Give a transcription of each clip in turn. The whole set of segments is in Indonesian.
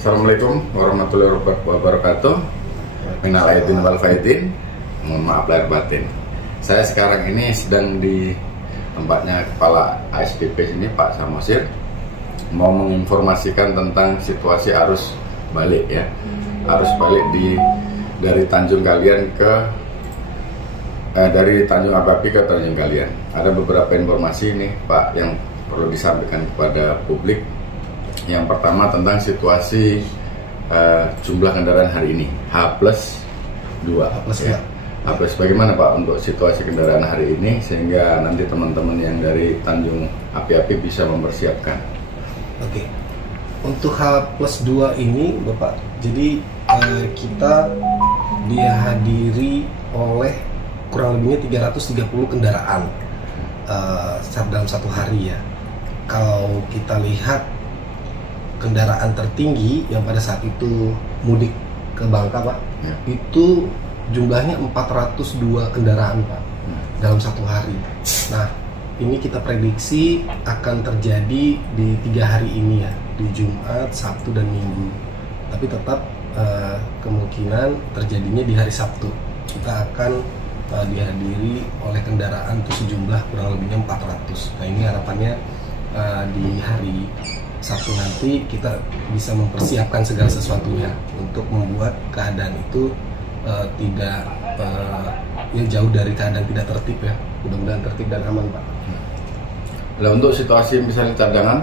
Assalamualaikum warahmatullahi wabarakatuh. Minal aidin wal faidin. Mohon maaf lahir batin. Saya sekarang ini sedang di tempatnya Kepala ASDP ini, Pak Samosir, mau menginformasikan tentang situasi arus balik ya. Arus balik dari Tanjung Kalian dari Tanjung Apapi ke Tanjung Kalian. Ada beberapa informasi ini Pak yang perlu disampaikan kepada publik. Yang pertama tentang situasi jumlah kendaraan hari ini H+2 ya. H+, bagaimana Pak untuk situasi kendaraan hari ini sehingga nanti teman-teman yang dari Tanjung Api-Api bisa mempersiapkan. Oke. Untuk H+2 ini Bapak, jadi kita dihadiri oleh kurang lebihnya 330 kendaraan dalam satu hari ya. Kalau kita lihat kendaraan tertinggi yang pada saat itu mudik ke Bangka Pak, ya, itu jumlahnya 402 kendaraan Pak, dalam satu hari. Nah, ini kita prediksi akan terjadi di 3 hari ini ya, di Jumat, Sabtu, dan Minggu. Tapi tetap kemungkinan terjadinya di hari Sabtu. Kita akan dihadiri oleh kendaraan itu sejumlah kurang lebihnya 400. Nah, ini harapannya di hari Sabtu nanti kita bisa mempersiapkan segala sesuatunya untuk membuat keadaan itu tidak jauh dari keadaan tidak tertib ya. Mudah-mudahan tertib dan aman Pak. Nah, untuk situasi misalnya cadangan,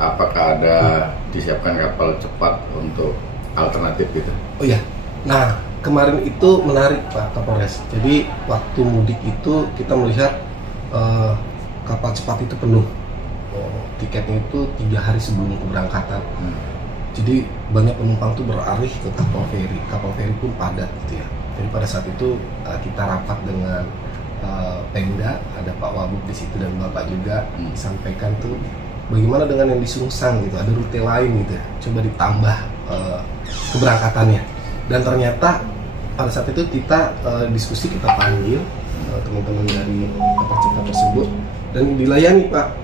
apakah ada disiapkan kapal cepat untuk alternatif gitu? Oh ya, nah kemarin itu menarik Pak Kapolres. Jadi waktu mudik itu kita melihat kapal cepat itu penuh. Tiketnya itu 3 hari sebelum keberangkatan. Jadi banyak penumpang tuh beralih ke kapal feri. Kapal feri pun padat gitu ya. Jadi pada saat itu kita rapat dengan Pemda, ada Pak Wabub di situ dan Bapak juga sampaikan tuh bagaimana dengan yang di Sungsang gitu, ada rute lain gitu ya. Coba ditambah keberangkatannya. Dan ternyata pada saat itu kita diskusi, kita panggil teman-teman dari kapal cepat tersebut dan dilayani Pak.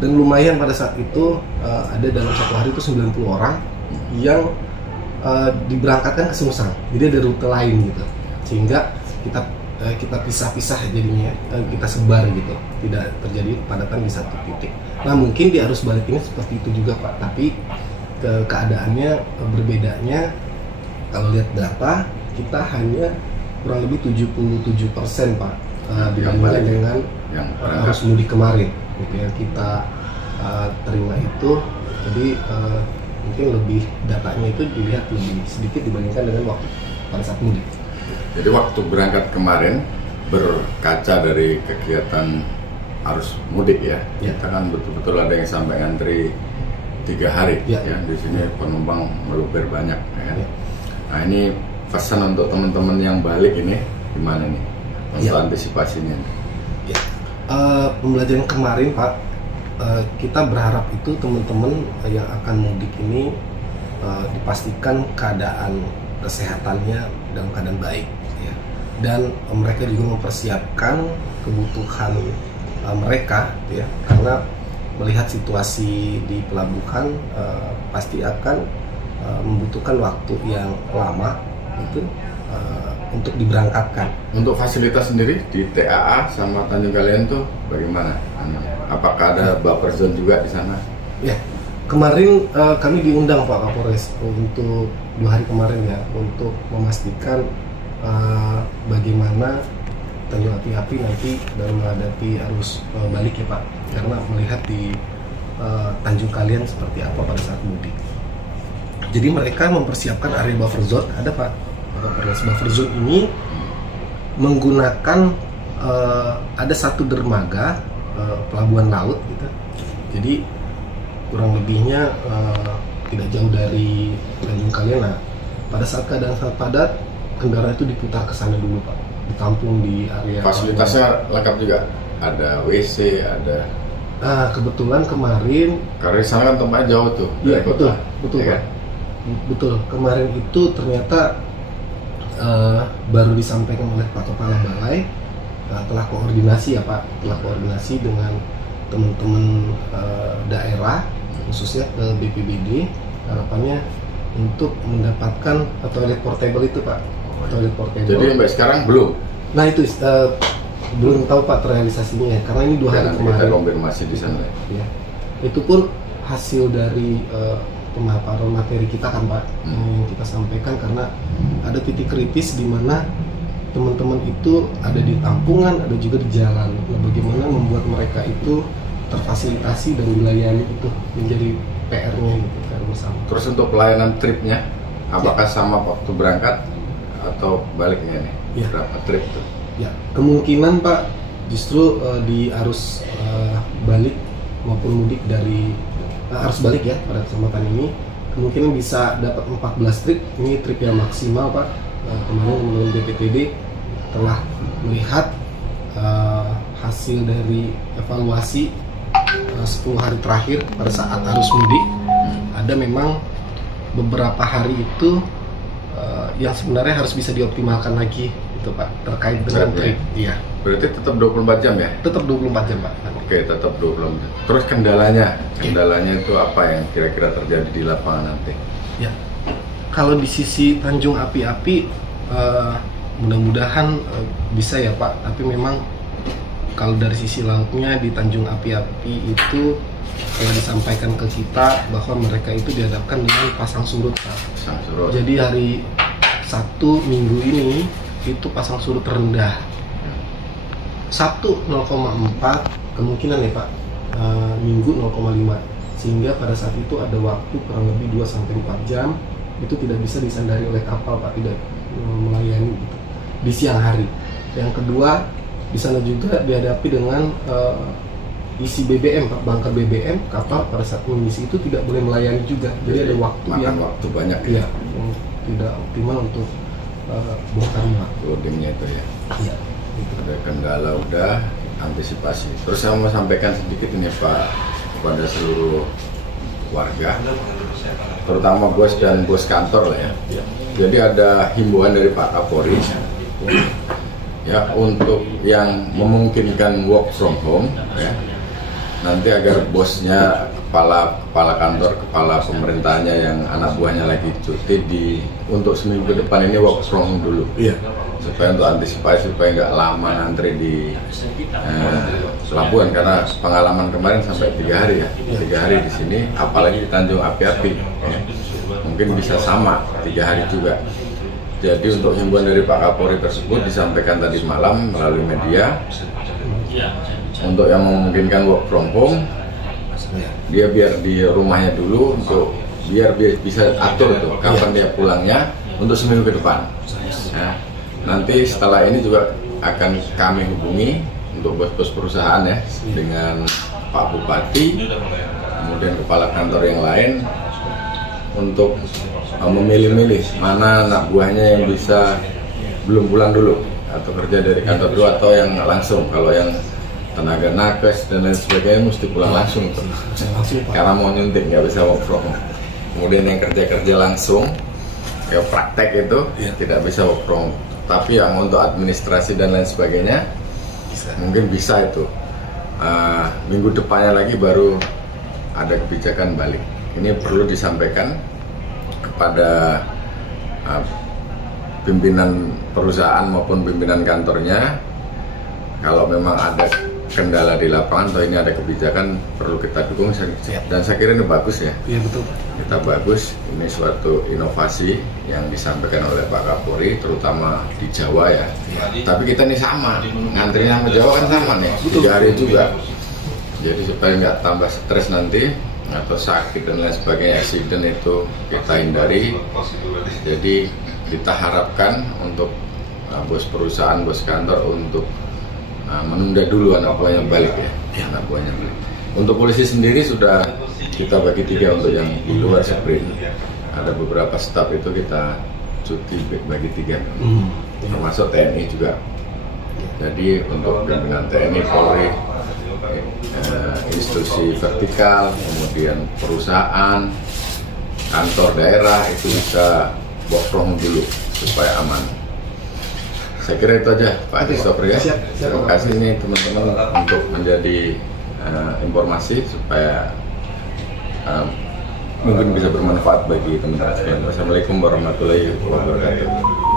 Dan lumayan pada saat itu ada dalam satu hari itu 90 orang yang diberangkatkan ke Sungsang. Jadi ada rute lain gitu. Sehingga kita pisah-pisah jadinya, kita sebar gitu. Tidak terjadi padatan di satu titik. Nah, mungkin di arus balik ini seperti itu juga Pak. Tapi keadaannya berbedanya kalau lihat data kita hanya kurang lebih 77% Pak dibandingkan dengan arus mudik kemarin. Yang kita terima itu, jadi mungkin lebih datanya itu dilihat lebih sedikit dibandingkan dengan waktu pada saat mudik. Jadi waktu berangkat kemarin berkaca dari kegiatan arus mudik ya, kita kan betul-betul ada yang sampai ngantri 3 hari ya. Di sini penumpang meluber banyak ya. Nah, ini pesan untuk teman-teman yang balik ini gimana nih untuk antisipasinya? Pembelajaran kemarin Pak, kita berharap itu teman-teman yang akan mudik ini dipastikan keadaan kesehatannya dalam keadaan baik ya. Dan mereka juga mempersiapkan kebutuhan mereka ya, karena melihat situasi di pelabuhan pasti akan membutuhkan waktu yang lama itu untuk diberangkatkan. Untuk fasilitas sendiri di TAA sama Tanjung Kalian tuh bagaimana? Apakah ada buffer zone juga di sana? Ya, kemarin kami diundang Pak Kapolres untuk 2 hari kemarin ya, untuk memastikan bagaimana Tanjung Api-Api nanti dalam menghadapi arus balik ya Pak. Karena melihat di Tanjung Kalian seperti apa pada saat mudik. Jadi mereka mempersiapkan area buffer zone, ada Pak. Buffer zone ini menggunakan ada satu dermaga pelabuhan laut gitu. Jadi kurang lebihnya tidak jauh dari Tanjung Kalian. Nah, pada saat keadaan sangat padat, kendaraan itu diputar ke sana dulu Pak, ditampung di area. Fasilitasnya lengkap juga, ada WC, ada. Kebetulan kemarin karena di sana kan tempatnya jauh tuh. Iya betul ya, Pak. Betul, kemarin itu ternyata baru disampaikan oleh Pak Kepala Balai, telah koordinasi ya Pak, telah koordinasi dengan teman-teman daerah khususnya ke BPBD, harapannya untuk mendapatkan toilet portable itu Pak. Toilet portable. Jadi sampai sekarang belum? Nah itu belum tahu Pak terrealisasinya, karena ini 2 hari kemarin. Kita konfirmasi di sana. Ya. Itu pun hasil dari pemaparan materi kita kan Pak, yang kita sampaikan, karena ada titik kritis di mana teman-teman itu ada di tampungan, ada juga di jalan. Nah, bagaimana membuat mereka itu terfasilitasi dan dilayani, itu menjadi PR-nya gitu kan bersama. Terus untuk pelayanan tripnya, apakah sama waktu berangkat atau baliknya nih? Ya. Berapa trip tuh? Ya, kemungkinan Pak justru di arus balik maupun mudik dari arus balik ya pada kesempatan ini kemungkinan bisa dapat 14 trip. Ini trip yang maksimal Pak. Kemarin menurut BPTD telah melihat hasil dari evaluasi 10 hari terakhir pada saat arus mudik, ada memang beberapa hari itu yang sebenarnya harus bisa dioptimalkan lagi itu Pak, terkait dengan trip. Iya. Berarti tetap 24 jam ya? Tetap 24 jam Pak. Oke, tetap 24 jam. Terus kendalanya itu apa yang kira-kira terjadi di lapangan nanti? Ya, kalau di sisi Tanjung Api-Api mudah-mudahan bisa ya Pak, tapi memang kalau dari sisi lautnya di Tanjung Api-Api itu telah disampaikan ke kita bahwa mereka itu dihadapkan dengan pasang surut Pak. Pasang surut. Jadi hari Sabtu minggu ini itu pasang surut rendah. Sabtu 0,4 kemungkinan ya Pak, Minggu 0,5, sehingga pada saat itu ada waktu kurang lebih 2-4 jam itu tidak bisa disandari oleh kapal Pak, tidak melayani gitu, di siang hari. Yang kedua, di sana juga dihadapi dengan isi BBM Pak, bangker BBM, kapal pada saat mengisi itu tidak boleh melayani juga. Jadi ada waktu yang waktu banyak ya, yang tidak optimal untuk bongkar Pak. Loadingnya itu ya. Iya. Ada kendala udah, antisipasi. Terus saya mau sampaikan sedikit ini Pak kepada seluruh warga, terutama bos dan bos kantor lah ya. Jadi ada himbauan dari Pak Kapolri ya untuk yang memungkinkan work from home ya, nanti agar bosnya, kepala kantor, kepala pemerintahnya yang anak buahnya lagi cuti untuk seminggu ke depan ini work from home dulu. Iya. Supaya untuk antisipasi supaya nggak lama ngantri di pelabuhan, karena pengalaman kemarin sampai 3 hari ya, 3 hari di sini, apalagi di Tanjung Api-Api ya. Mungkin bisa sama 3 hari juga. Jadi untuk himbauan dari Pak Kapolri tersebut disampaikan tadi malam melalui media, untuk yang memungkinkan work from home, dia biar di rumahnya dulu, untuk biar bisa atur tuh kapan dia pulangnya untuk seminggu ke depan ya. Nanti setelah ini juga akan kami hubungi untuk bos-bos perusahaan ya, dengan Pak Bupati, kemudian kepala kantor yang lain, untuk memilih-milih mana anak buahnya yang bisa belum pulang dulu atau kerja dari kantor dulu, atau yang langsung. Kalau yang tenaga nakes dan lain sebagainya mesti pulang langsung tuh. Karena mau nyuntik nggak bisa work from home. Kemudian yang kerja langsung ya praktek itu tidak bisa work from home. Tapi yang untuk administrasi dan lain sebagainya mungkin bisa itu. Minggu depannya lagi baru ada kebijakan balik. Ini perlu disampaikan kepada pimpinan perusahaan maupun pimpinan kantornya, kalau memang ada kendala di lapangan atau ini ada kebijakan perlu kita dukung, dan saya kira ini bagus ya. Iya betul. Kita bagus, ini suatu inovasi yang disampaikan oleh Pak Kapolri, terutama di Jawa ya. Tapi kita ini sama, ngantrinya sama Jawa kan sama nih, 3 hari juga. Jadi supaya nggak tambah stres nanti atau sakit dan lain sebagainya, accident itu kita hindari. Jadi kita harapkan untuk bos perusahaan, bos kantor untuk menunda dulu anak buahnya balik ya, anak buahnya balik. Untuk polisi sendiri sudah kita bagi 3 untuk yang di luar sprint. Ada beberapa staf itu kita cuti bagi 3, termasuk TNI juga. Jadi untuk pimpinan TNI, Polri, institusi vertikal, kemudian perusahaan, kantor daerah itu bisa work from home dulu supaya aman. Saya kira itu aja Pak Christopher ya. Terima kasih nih teman-teman untuk menjadi informasi supaya mungkin bisa bermanfaat bagi teman-teman sekalian. Wassalamualaikum warahmatullahi wabarakatuh.